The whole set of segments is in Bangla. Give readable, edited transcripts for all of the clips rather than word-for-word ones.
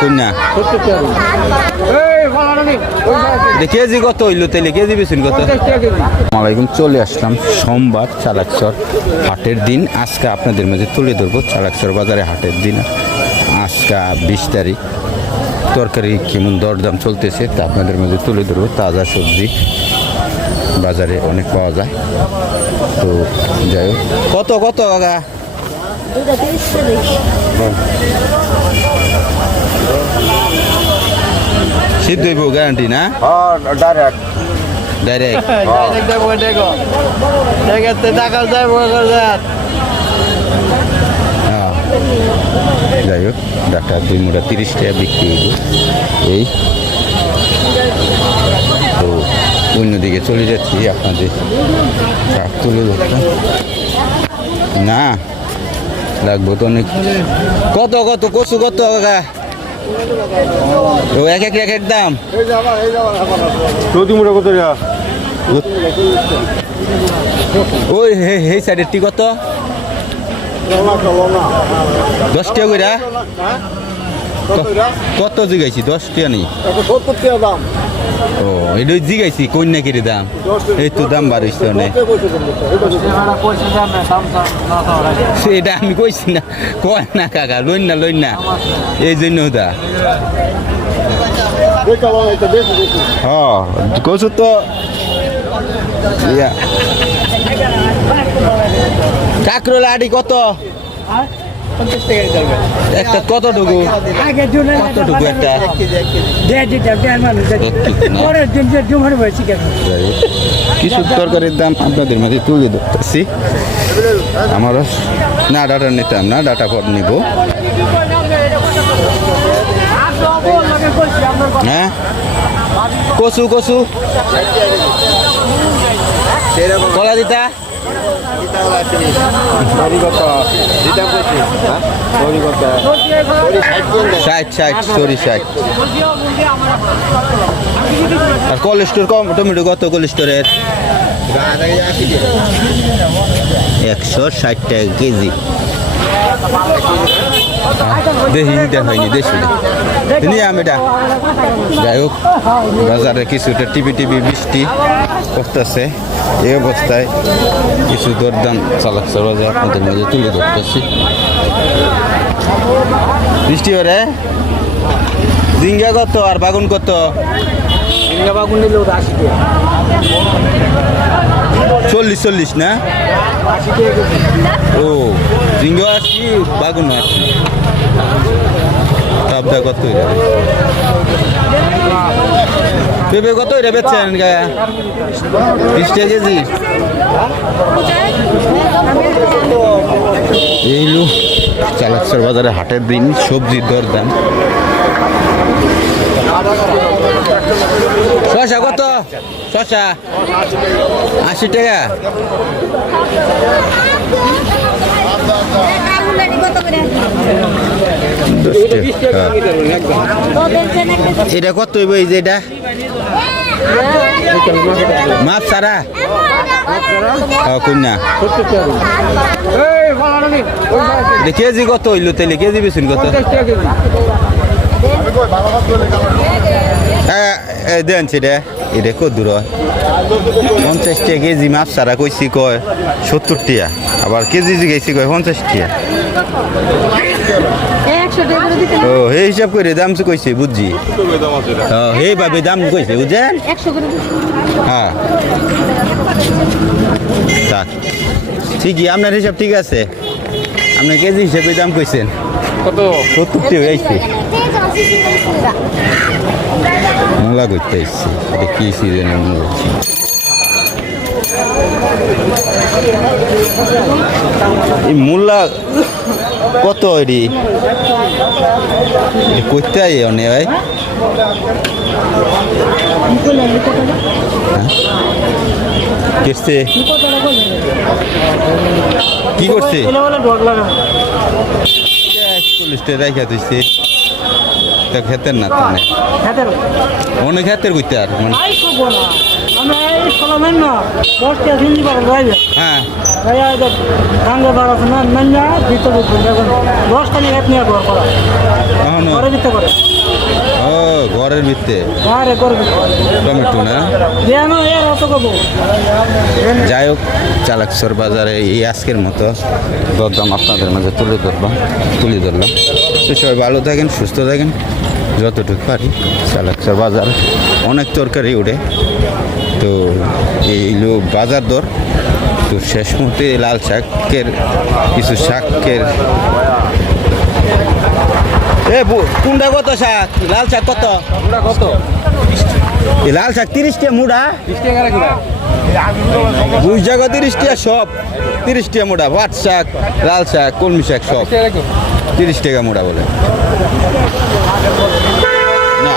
কন্যা কেজি কত হইলো তেলে কেজি বেছেন কত? আসসালামাইকুম, চলে আসলাম সোমবার চালাকচর হাটের দিন। আজকে আপনাদের মাঝে তুলে ধরবো চালাকচর বাজারে হাটের দিন। আজকে 20 তারিখ। তরকারি কেমন দরদাম চলতেছে তা আপনাদের মাঝে তুলে ধরবো। তাজা সবজি বাজারে অনেক পাওয়া যায়। তো যাই হোক, কত কত কাকা? সিদ্ধ হইব গ্যারান্টি না? ডাইরেক্ট ডাইরেক্ট যাই হোক, ডাক্তার 2 মুঠা 30 টাকা বিক্রি হইব। এই তো অন্যদিকে চলে যাচ্ছি, আপনাদের শাক তুলে ধরতাম না লাগবো তো অনেক। কত কত কচু কত কাকা? ও এক এক দাম প্রতি মুঠা কত? ওই এই সাইডের টি কত? 10 টাকা করে। কত জিগাইছি? 10 টাকা নেই। ও এটা জিগাইছি কন্যা কেটে দাম। এই তো দাম বাড়িয়েছে অনেক। এটা আমি কইছি না, কয় না কাকা, লইন না এই জন্য দা। হ্যাঁ কচু তো কাকরোলা আড়ি কত? একটা কতটুকু একটা কিছু তরকারির দাম আপনাদের মাঝে তুলে ধরতেছি। আমারও না ডাটা নিতাম না, ডাটা পর নিব। হ্যাঁ কচু কচু কলা দিতা 60 সরি 60। আর কোলেস্টোর কম টমেটো কত কোলেস্টোরের? 160 টাকা কেজি। দেহিটা হয়নি দেশি নিয়ে আমি এটা। যাই হোক, বাজারে কিছুটা টিভি বৃষ্টি করতেছে। এই অবস্থায় কিছু দরদাম চালাকচর বাজারে আপনাদের মাঝে তুলে ধরতেছি। বৃষ্টি হরে ঝিঙ্গা কত আর বাগুন কত? বাগুন নিলে 80 টাকা। 40 না? ও ঝিঙ্গা আসছি বাগুন আসছি। তাবদা কত? পেঁপে কত এটা বেচছেন গায়া? 20 টাকা কেজি। এইলু চালাকচর বাজারে হাটের দিন সবজির দরদাম। শসা কত? শসা 80 টাকা। এটা কত হইব? এই যে এটা মাপ সারা কন্যা কেজি কত হইলো তেলে? কেজি বেছেন কত? দেন সেটা এটা কত দূর? 50 টাকা কেজি মাছ সারা কইছি কয় 70 টাকা। আবার কেজি জিগাইছি কয় 50 টাকা। ও এই হিসাব করে দাম কইছে বুঝছি। এইভাবে দাম কইছে বুঝছেন? হ্যাঁ ঠিকই, আপনার হিসাব ঠিক আছে। আপনার কেজি হিসাবে দাম কইছেন কত? 70 টাকা হয়েছে। মূলা করতে এসছি, এটা কি সিজনের মূলা? এই মূলা কত? এটি করতে আই অনে ভাই কেসছে কি করছে? 40 টাকা রাখা দিচ্ছে। খেতের না তো অনেক খেতের করতে আর হ্যাঁ গাঙ্গে বার আছে না নান্যা ভিতরে দেখুন 10 টাকা আপনি ঘর করা এখনো ঘরের ভিতরে করে ও ঘরের ভিত্তে আরে করবি টমেটো না জানো এর অত কব যাই হোক চালাকসর বাজারে এই আজকের মতো দরদাম আপনাদের মাঝে তুলে ধরলাম তো সবাই ভালো থাকেন সুস্থ থাকেন যতটুকু পারি চালাকসর বাজার অনেক তরকারি ওঠে তো এই বাজার দর তো শেষ মুহূর্তে লাল শাকের কিছু শাকের কোনটা কত শাক লাল শাক কত কত এই লাল শাক 30 টাকা মুড়া 20 টাকা রাখবা বুঝ জায়গা 30 টাকা সব 30 টাকা মুড়া ভাত শাক লাল শাক কলমি শাক সব 30 টাকা মুড়া বলে না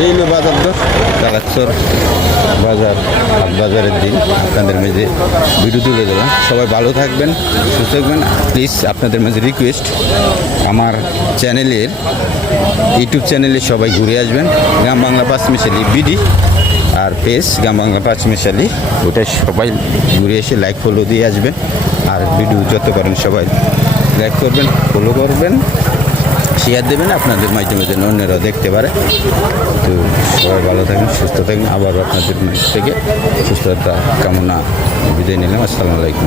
এই হলো বাজার দর চালাকসর বাজার বাজারের দিন আপনাদের মাঝে ভিডিও তুলে দিলাম সবাই ভালো থাকবেন সুস্থ থাকবেন প্লিজ আপনাদের মাঝে রিকোয়েস্ট আমার চ্যানেলের ইউটিউব চ্যানেলে সবাই ঘুরে আসবেন গ্রাম বাংলা পাঁচমিশালি বিডি আর পেজ গ্রাম বাংলা পাঁচমিশালি ওটা সবাই ঘুরে এসে লাইক ফলো দিয়ে আসবেন আর ভিডিও যত পারেন সবাই লাইক করবেন ফলো করবেন শেয়ার দেবেন আপনাদের মাধ্যমে যেন অন্যরাও দেখতে পারে তো সবাই ভালো থাকেন সুস্থ থাকেন আবার আপনাদের থেকে সুস্থতা কামনা বিদায় নিলাম আসসালামু আলাইকুম